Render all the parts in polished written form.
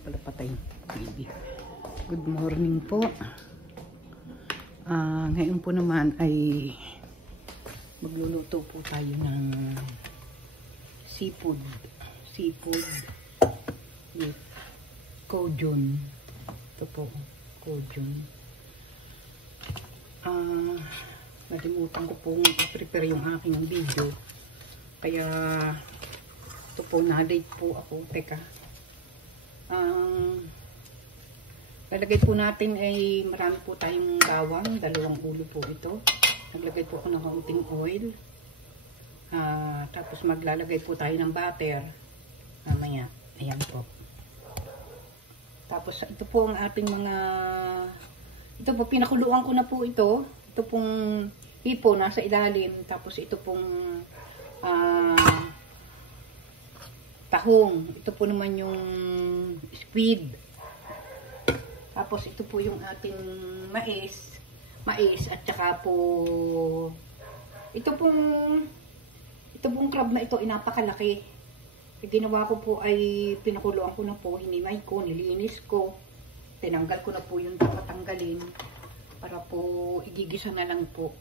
pala patay baby. Good morning po. Ngayon po naman ay magluluto po tayo ng seafood with Cajun. Ito po, Cajun. Nalimutan ko pong i-prepare yung aking video. Kaya ito po, na-late po ako. Teka. Lalagay po natin ay marami po tayong bawang. 2 ulo po ito. Naglagay po ako ng kaunting oil. Tapos maglalagay po tayo ng butter. Mamaya. Ayan po. Tapos ito po ang ating mga... Ito po, pinakuluan ko na po ito. Ito pong hipo nasa ilalim. Tapos ito pong tahong. Ito po naman yung squid. Tapos ito po yung ating mais at saka po ito pong crab na ito ay napakalaki. Ginawa ko po ay pinakuluan ko na po, hinimay ko, nilinis ko, tinanggal ko na po yung dapat tanggalin para po igigisa na lang po.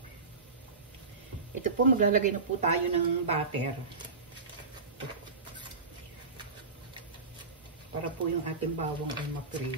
Ito po, maglalagay na po tayo ng butter para po yung ating bawang ay ma-pray.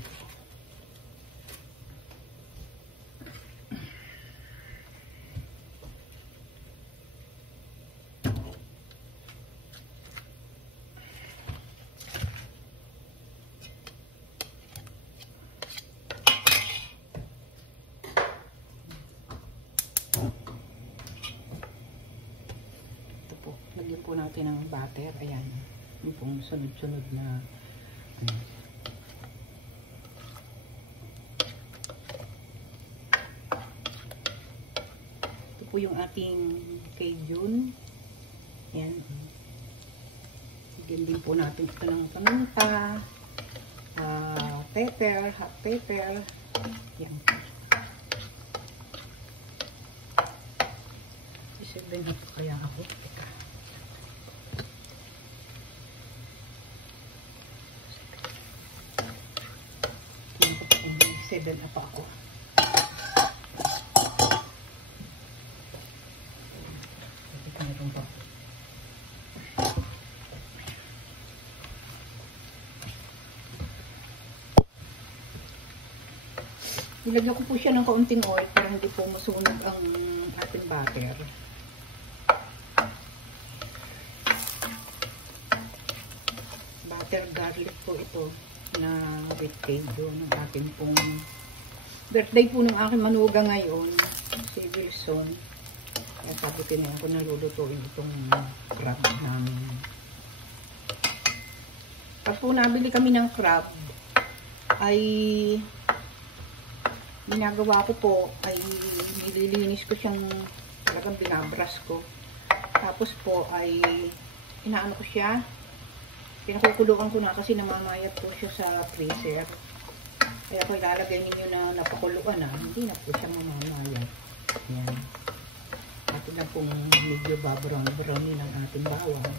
Lagyan po natin ng butter. Ayan. Yung pong sunod-sunod na ito po yung ating Cajun. Ayan. Lagyan din po natin ito ng paminta, pepper, hot pepper. Ayan. Isipin na po kaya ako. Teka. 7 na pa ako. Nilagyan ko po siya ng kaunting oil para hindi po masunog ang ating butter. Butter garlic po ito na with Cajun ng ating pong birthday po ng aking manuga ngayon, si Wilson. Kaya sabi ko na ako nalulutuin itong crab namin. Pag po nabili kami ng crab, ay ginagawa ko po ay nililinis ko siyang talagang binabras ko. Tapos po ay inaano ko siya, pinakukulukan ko na kasi namamayat po siya sa freezer. Kaya kung ilalagay ninyo na napakuluan na, hindi na po siya mamamayat. Ayan. Atin lang pong medyo babrown-brownin ang ating bawang.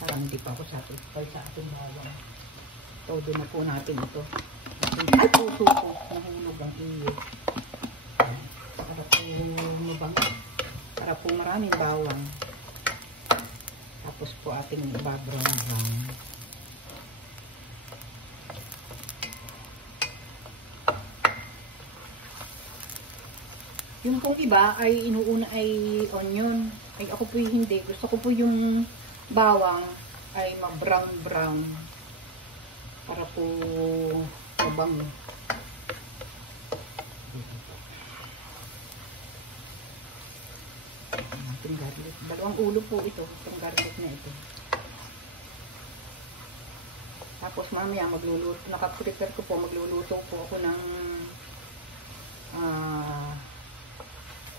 Parang hindi pa ako satisfied sa ating bawang. Todo na po natin ito. Ay, puso po. Nahulog ang iyo. Para po maraming bawang. Tapos po ating babrown-brown. Yung pong iba ay inuuna ay onion. Ay ako po hindi. Gusto ko po yung bawang ay ma-brown-brown. Para po mabango. Ating garlic. 2 ulo po ito. Itong garlic na ito. Tapos mamaya magluluto. Nakaprepare ko po. Magluluto po ako ng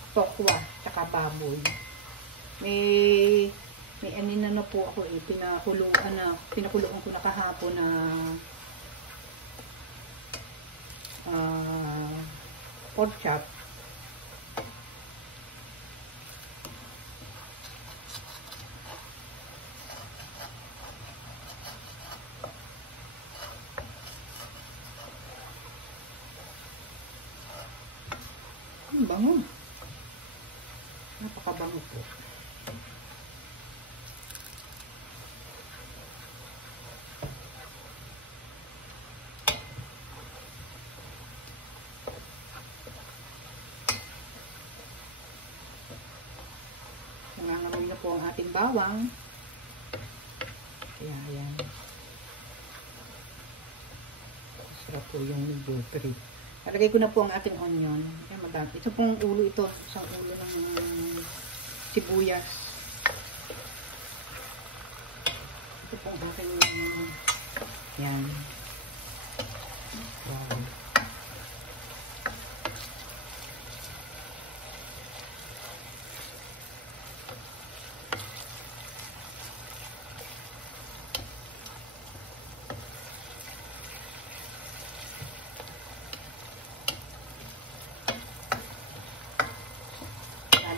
tokwa. Tsaka baboy. May anina na po ako eh. Pinakuluan ko na kahapon na pork chop. Bango. Napakabango po. Nangangamoy na po ang ating bawang. Ayan. Sarap po yung medyo teri. Palagay ko na po ang ating onion. Ayan, madami. Ito pong ulo ito. Isang ulo ng sibuyas. Ito pong ating yan. Wow.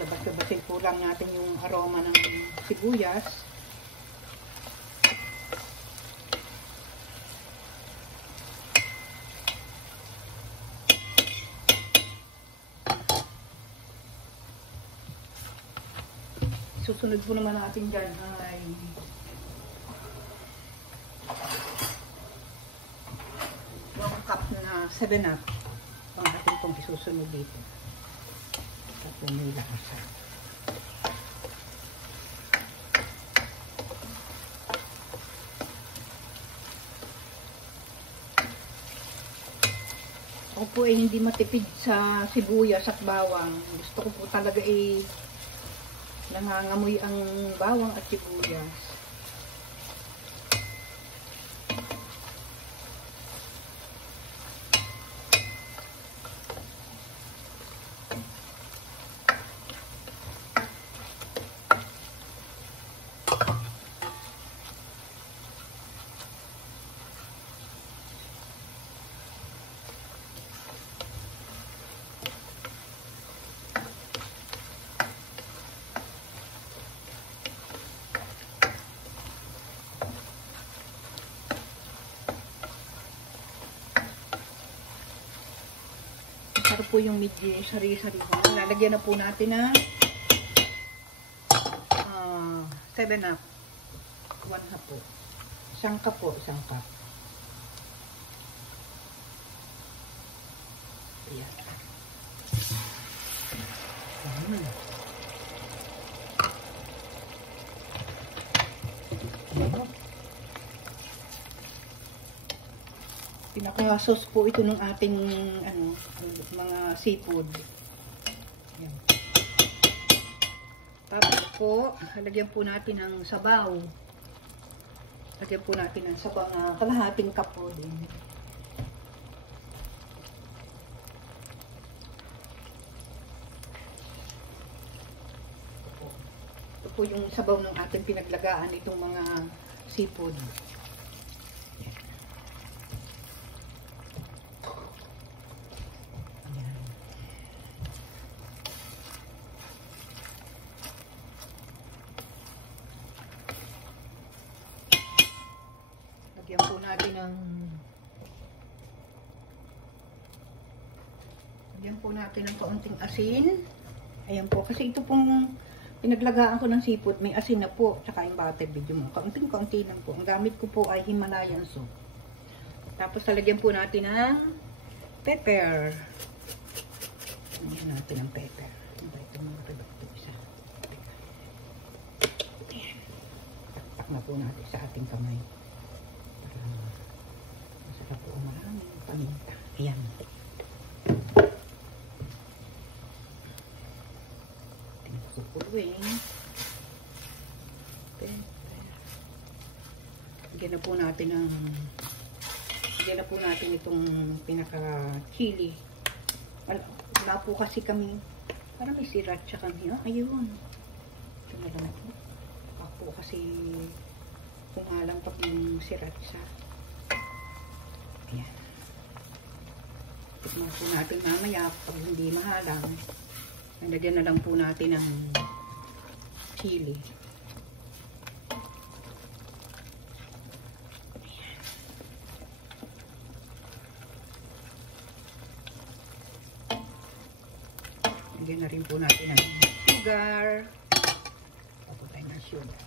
Labas-labasin po lang natin yung aroma ng sibuyas. Susunod po naman natin dyan ay yung cup na 7-up ang ating pong isusunod dito. Tapos may lasa. Ako po ay hindi matipid sa sibuyas at bawang. Gusto ko po talaga ay nangangamoy ang bawang at sibuyas. Ito po yung medyo sari-sari ko. Lalagyan na po natin ng 7-up. 1 cup po. 1 cup po. 1 cup. Ayan. Pinaka-sauce po ito ng ating mga seafood. Ayan. Tapos po, halagyan po natin ng sabaw. Lagyan po natin ng sabaw na kalahating cup po din. Ito po yung sabaw ng ating pinaglagaan itong mga seafood. Lagyan po natin ng kaunting asin. Ayan po, kasi ito pong pinaglagaan ko ng seafood, may asin na po, tsaka yung butter video mo. Kaunting-kaunti lang po. Ang gamit ko po ay Himalayan salt. Tapos talagyan po natin ng pepper. Lagyan natin ng pepper. Ito mga ito isa. Taktak na po natin sa ating kamay. Masarap po maraming paminta. Ayan. Supuruin. Lagyan na po natin itong pinaka-chili. Wala po kasi kami. Parang may sriracha kami. Ayun. Ito na lang po. Baka po kasi kumalang pag yung sriracha. Ayan. Tikman po natin mamaya pag hindi mahalang. Lagyan na lang po natin ng chili. Lagyan na rin po natin ng sugar. Tapos tayo ng sugar.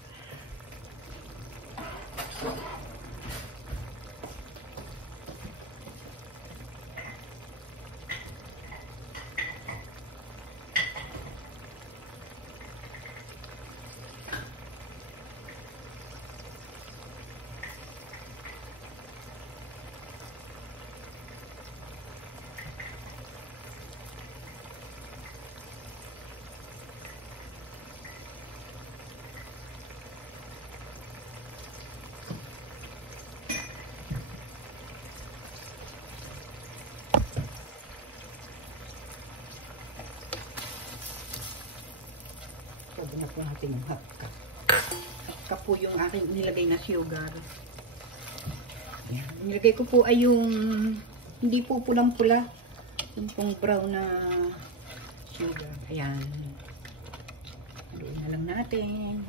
Sabi na po natin yung half cup. Half cup po yung aking nilagay na sugar. Ayan. Nilagay ko po ay yung hindi po pulang-pula. Yung pong brown na sugar. Ayan. Haluin na lang natin.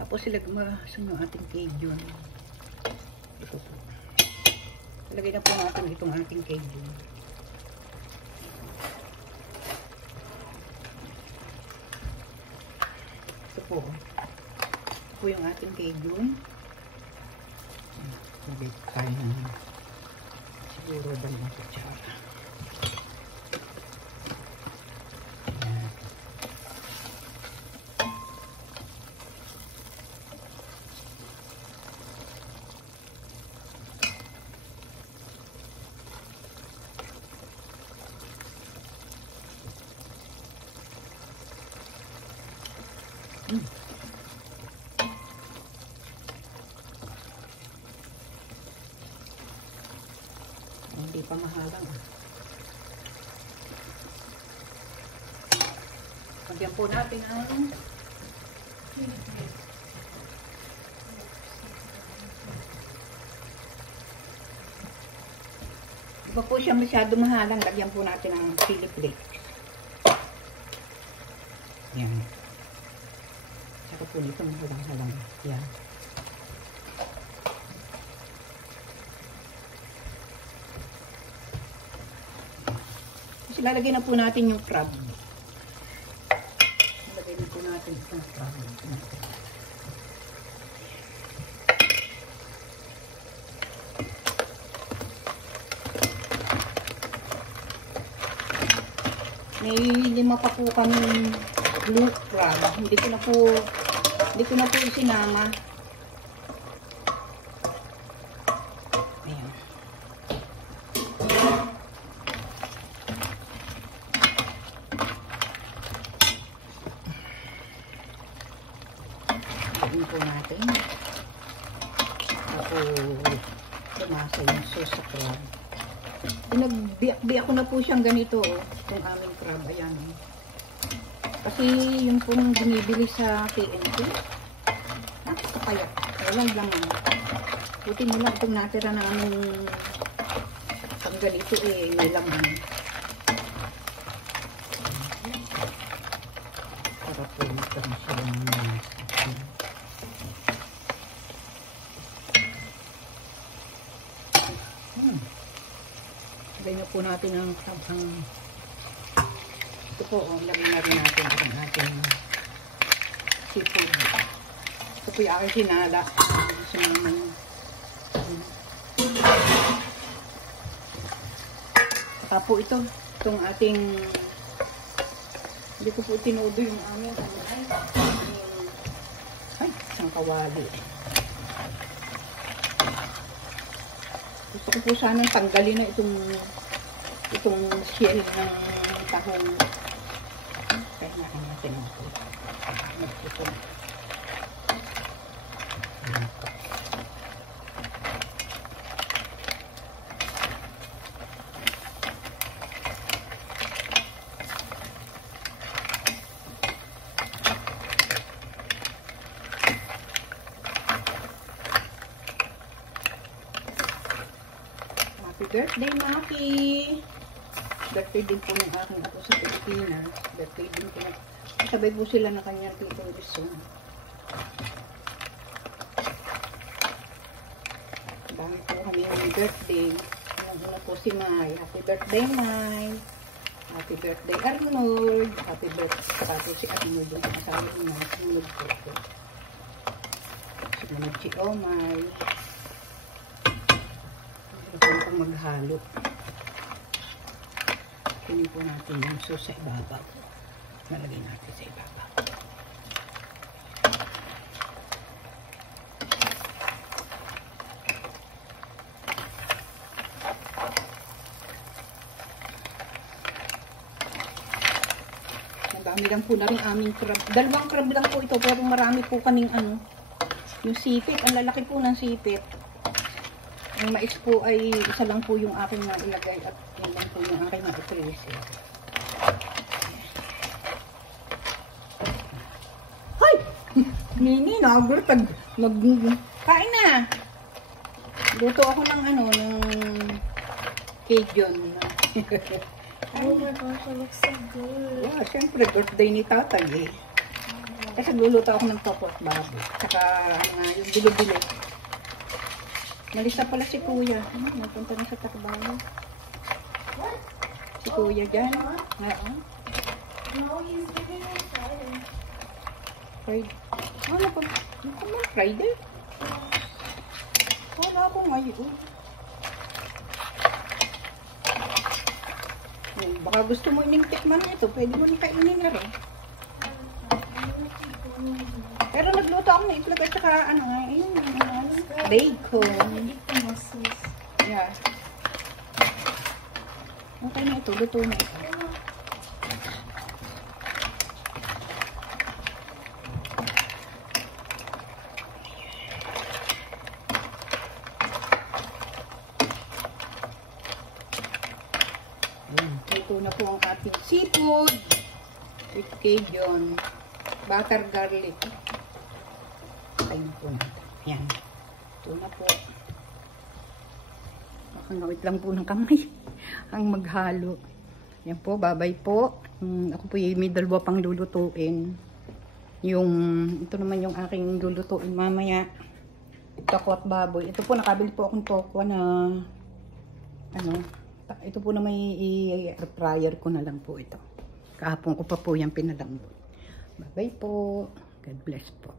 Tapos ilagmasan yung ating Cajun. Ito po. Ilagay na po natin itong ating Cajun. Po. Ito po yung ating Cajun. Lagay tayo ng siguro dalawang kutsara. Hindi pa mahalang. Lagyan po natin ang di ba po siya masyado mahalang, lagyan po natin ang chili flakes. Yan. Saka po nito mahalang-halang. Yan. Lalagay na po natin yung crab. Lalagay na po natin itong crab. May 5 pa po kaming blue crab. Hindi ko na po sinama. Lagyan po natin. Tapos lumasa yung sauce sa crab. Pinagbiyak-biyak ko na po siyang ganito, oh, itong aming crab. Ayan. Kasi yung pong binibili sa PNP, nakakapayat. Walang laman. Buti mo lang itong natira namin pang ganito may laman. Para po ito na siya lang naman. Lagyan na po natin ang ito po, lagyan na rin natin ang ating seafood. Ito po yung aking sinala. Gusto naman saka po itong ating hindi ko po tinudo yung aming isang kawali. Gusto ko po sanang tanggalin na itong shell ng tahong. Kaya natin ito. Ito. Happy birthday, Maki! Birthday din po ng aking ako sa Pilipinas. Birthday din po. Sabay po sila na kanyang titong gusto. Dami po kami yung birthday. Una po si May. Happy birthday, May. Happy birthday, Arnold. Happy birthday. Saka po si Arnold. Yung asawa niya. Sunod po ito. Sunod si Omay. Ito po maghalo. Kunin po natin yung sauce sa ibabaw. Malagay natin sa ibabaw. Dami lang po na rin aming crab. Dalawang crab lang po ito, pero marami po kaming ano, yung sipit. Ang lalaki po ng sipit. Ang mais po ay isa lang po yung aking ilagay at yun lang po yung aking na-iprese. Hoy! Nini, nagurtag. Kain na! Luto ako ng ano, ng Cajun. Oh my gosh, it looks so good. Yeah, syempre, birthday ni tatay eh. Kasi luluto ako ng tokot baboy. Saka, yung bilo-bilo. Malisa pala si kuya. Napunta na sa takbaho. Si kuya dyan. Oo. No, he's giving me Friday. Friday. Ano pa? Ano ba? Friday? Wala ako ngayon. Baka gusto mo ining-tikman na ito. Pwede mo nikainin na rin. Pero nagluto ako na itlog at saka ano nga, ayun, bacon. Yeah. Okay na ito, luto na ito. Ito na po ang ating seafood with Cajun butter garlic. Ayun po na. Yan. Ito na po. Makangawit lang po ng kamay ang maghalo. Yan po, babay po. Ako po yung may dalawa pang lulutuin. Ito naman yung aking lulutuin mamaya. Toko at baboy. Ito po, nakabili po akong toko na ito po na may i-air fryer ko na lang po ito. Kahapon ko pa po yan pinalambot. Bye-bye po. God bless po.